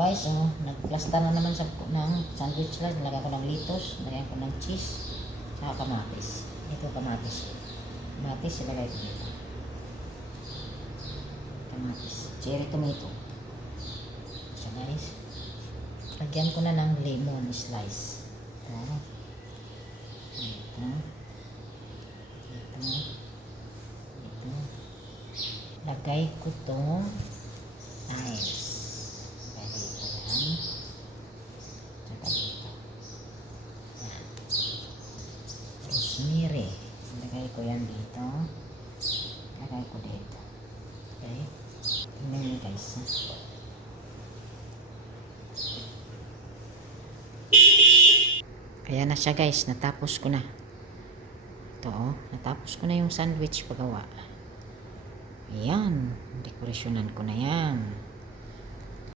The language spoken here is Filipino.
Guys, nagplasta na naman sa ng sandwich lang. Nilagay ko ng litos, nilagay ko ng cheese, saka kamatis. Ito kamatis. Kamatis, ilagay ko dito. Kamatis. Cherry tomato. So guys, lagyan ko na ng lemon slice. Ito. Ito. Ito. Ito. Lagay ko itong tiles. Rosemary. Lagay ko yan dito. Lagay ko dito. Okay. Tingnan nyo guys. Ayan na siya guys. Natapos ko na. Ito natapos ko na yung sandwich paggawa. Ayan. Dekorasyonan ko na yan.